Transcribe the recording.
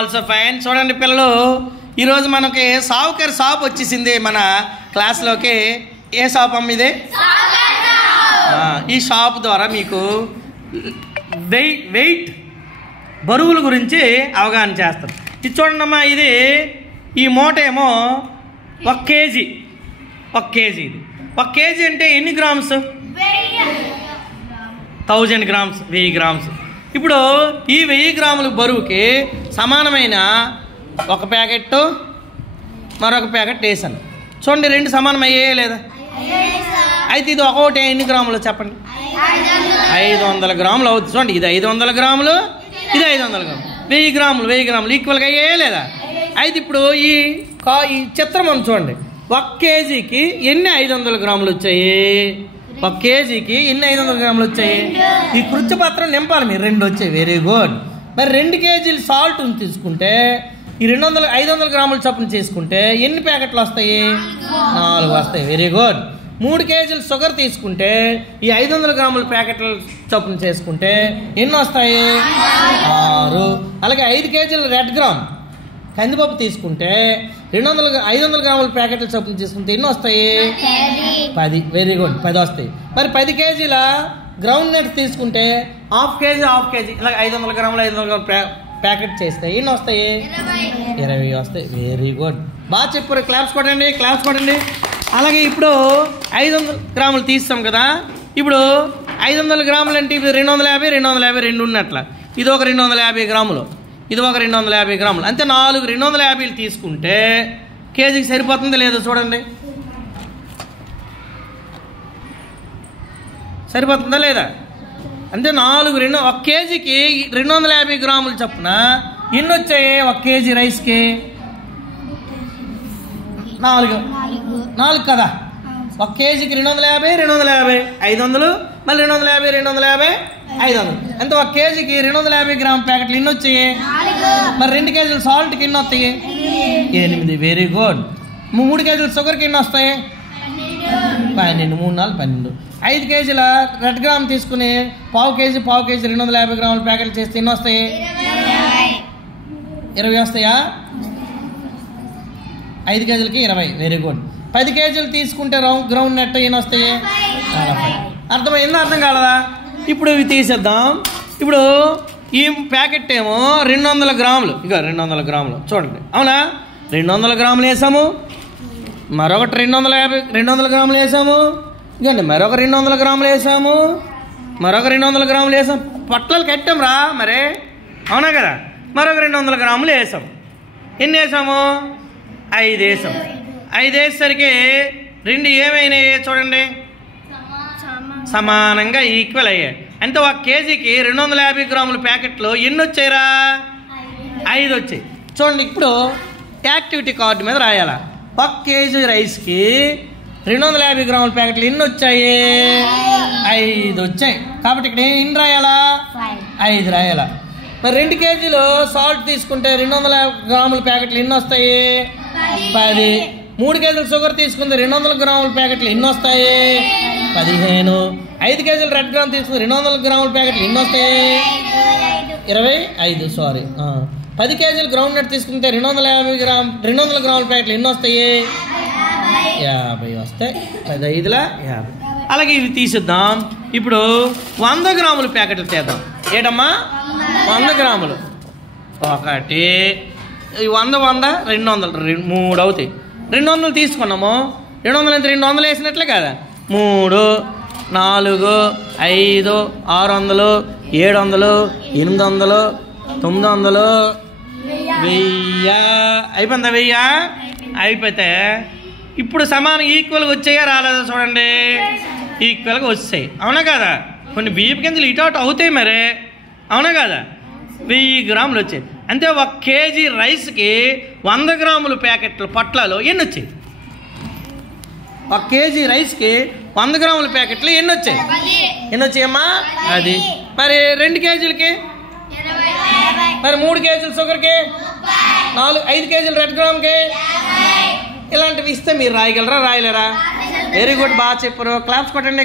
Also fine. చూడండి పిల్లలు, ఈరోజు మనకి సావుకర్ షాప్ వచ్చేసింది మన క్లాస్లోకి. ఏ షాప్ అమ్మ ఇది? ఈ షాప్ ద్వారా మీకు వెయిట్ బరువుల గురించి అవగాహన చేస్తారు. ఇది చూడండి అమ్మా, ఇది ఈ మూట ఏమో 1 కేజీ. 1 కేజీ ఇది 1 కేజీ అంటే ఎన్ని గ్రామ్స్? 1000 grams, 1000 grams. ఇప్పుడు ఈ 1000 గ్రాముల బరువుకి సమానమైన ఒక ప్యాకెట్ మరొక ప్యాకెట్ వేసాను. చూడండి, 2 సమానం అయ్యే లేదా? అయితే ఇది ఒకటి ఎన్ని గ్రాములు చెప్పండి? 500 గ్రాములు అవుతుంది. చూడండి, ఇది 500 గ్రాములు, ఇది 500 గ్రాములు. 1000 గ్రాములు 1000 గ్రాములు ఈక్వల్గా అయ్యే లేదా? అయితే ఇప్పుడు ఈ చిత్రం మనం చూడండి, 1 కేజీకి ఎన్ని 500 గ్రాములు వచ్చాయి? 1 కేజీకి ఎన్ని 500 గ్రాములు వచ్చాయి? ఈ కృత్యపత్రం నింపాలి మీరు. 2 వచ్చాయి, వెరీ గుడ్. మరి 2 కేజీలు సాల్ట్ తీసుకుంటే ఈ 500 గ్రాముల చొప్పున చేసుకుంటే ఎన్ని ప్యాకెట్లు వస్తాయి? 4 వస్తాయి, వెరీ గుడ్. 3 కేజీలు షుగర్ తీసుకుంటే ఈ 500 గ్రాముల ప్యాకెట్ల చొప్పున చేసుకుంటే ఎన్ని వస్తాయి? 6. అలాగే 5 కేజీలు రెడ్ గ్రామ్ కందిపప్పు తీసుకుంటే 500 గ్రాముల ప్యాకెట్ల చొప్పున తీసుకుంటే ఎన్ని వస్తాయి? 10, వెరీ గుడ్, 10 వస్తాయి. మరి 10 కేజీల గ్రౌండ్ నట్స్ తీసుకుంటే హాఫ్ కేజీ ఇలా 500 గ్రాముల 500 గ్రాముల ప్యాకెట్ చేస్తే ఎన్ని వస్తాయి? 20 వస్తాయి, వెరీ గుడ్. బాగా చెప్పారు, క్లాప్స్ కొట్టండి. అలాగే ఇప్పుడు 500 గ్రాములు తీస్తాం కదా. ఇప్పుడు 500 గ్రాములు అంటే ఇప్పుడు 250 రెండు ఉన్నట్ల. ఇది ఒక 250 గ్రాములు, ఇది ఒక 250 గ్రాములు, అంతే 4 250 తీసుకుంటే కేజీకి సరిపోతుందో లేదో చూడండి. సరిపోతుందా లేదా? అంటే 1 కేజీకి 250 గ్రాములు చొప్పున ఎన్ని వచ్చాయి? 1 కేజీ రైస్కి 4 కదా. 1 కేజీకి 250 500, మళ్ళీ 250 500, అంటే 1 కేజీకి 250 గ్రాముల ప్యాకెట్లు ఎన్ని వచ్చాయి? మరి 2 కేజీలు సాల్ట్కి ఎన్ని వస్తాయి? 8, వెరీ గుడ్. 3 కేజీలు షుగర్కి ఎన్ని వస్తాయి? 12, 3 4 12. 5 కేజీల రెడ్ గ్రామ్ తీసుకుని పావు కేజీ 250 గ్రాముల ప్యాకెట్లు చేస్తే ఎన్ని వస్తాయి? 20 వస్తాయా? 5 కేజీలకి 20, వెరీ గుడ్. 10 కేజీలు తీసుకుంటే గ్రౌండ్ నెట్ ఎన్ని వస్తాయి? 40. అర్థమైందా? అర్థం కాలదా? ఇప్పుడు ఇవి తీసేద్దాం. ఇప్పుడు ఈ ప్యాకెట్ ఏమో 200 గ్రాములు, ఇక 200 గ్రాములు చూడండి, అవునా? 200 గ్రాములు వేసాము, మరొకటి 200 గ్రాములు వేసాము, ఇదండి మరొక 200 గ్రాములు వేసాము, మరొక 200 గ్రాములు వేసాం. పొట్లాలు కట్టాం రా మరే, అవునా కదా? మరొక 200 గ్రాములు వేసాం. ఎన్ని వేసాము? 5 వేసాం. 5 వేసేసరికి 2 ఏమైనాయి చూడండి, సమానంగా ఈక్వల్ అయ్యాయి. అంటే 1 కేజీకి 250 గ్రాముల ప్యాకెట్లు ఎన్ని వచ్చాయిరా? 5 వచ్చాయి. చూడండి, ఇప్పుడు యాక్టివిటీ కార్డు మీద రాయాలా. 1 కేజీ రైస్కి 250 గ్రాముల ప్యాకెట్లు ఎన్ని వచ్చాయి? 5 వచ్చాయి. కాబట్టి ఇక్కడ ఎన్ని రాయాలా? 5 రాయాలా. మరి 2 కేజీలు సాల్ట్ తీసుకుంటే 200 గ్రాముల ప్యాకెట్లు ఎన్ని వస్తాయి? 10. 3 కేజీలు షుగర్ తీసుకుంటే 200 గ్రాముల ప్యాకెట్లు ఎన్ని వస్తాయి? 15. 5 కేజీలు రెడ్ గ్రామ్ తీసుకుంటే 200 గ్రాముల ప్యాకెట్లు ఎన్ని వస్తాయి? 25, సారీ. 10 కేజీలు గ్రౌండ్ నట్ తీసుకుంటే 200 గ్రాముల ప్యాకెట్లు ఎన్ని వస్తాయి? 50 వస్తాయి. 15ల 50. అలాగే ఇవి తీసిద్దాం. ఇప్పుడు 100 గ్రాముల ప్యాకెట్లు తీద్దాం. ఏటమ్మా? 100 గ్రాములు 1, 100 200 3 అవుతాయి. 200 తీసుకున్నాము. 200 ఎంత? 200 వేసినట్లే కదా. 3, 4, 5, 600, 700, 800, 900, 1000 అయిపోయిందా? 1000 అయిపోతే ఇప్పుడు సమానం ఈక్వల్గా వచ్చాయా రాలేదా చూడండి? ఈక్వల్గా వచ్చాయి, అవునా కదా? కొన్ని బియ్యపు గింజలు ఇటు అటు అవుతాయి మరే, అవునా కదా? 1000 గ్రాములు వచ్చాయి. అంటే 1 కేజీ రైస్కి 100 గ్రాముల ప్యాకెట్లు పొట్లాలు ఎన్ని వచ్చాయి? 1 కేజీ రైస్కి 100 గ్రాముల ప్యాకెట్లు ఎన్ని వచ్చాయి? ఎన్ని వచ్చాయమ్మా? 10. మరి 2 కేజీలకి, మరి 3 కేజీల షుగర్కి, 5 కేజీల రెడ్ గ్రామ్కి, ఇలాంటివి ఇస్తే మీరు రాయగలరా రాయలేరా? వెరీ గుడ్, బాగా చెప్పారు. క్లాప్స్ కొట్టండి.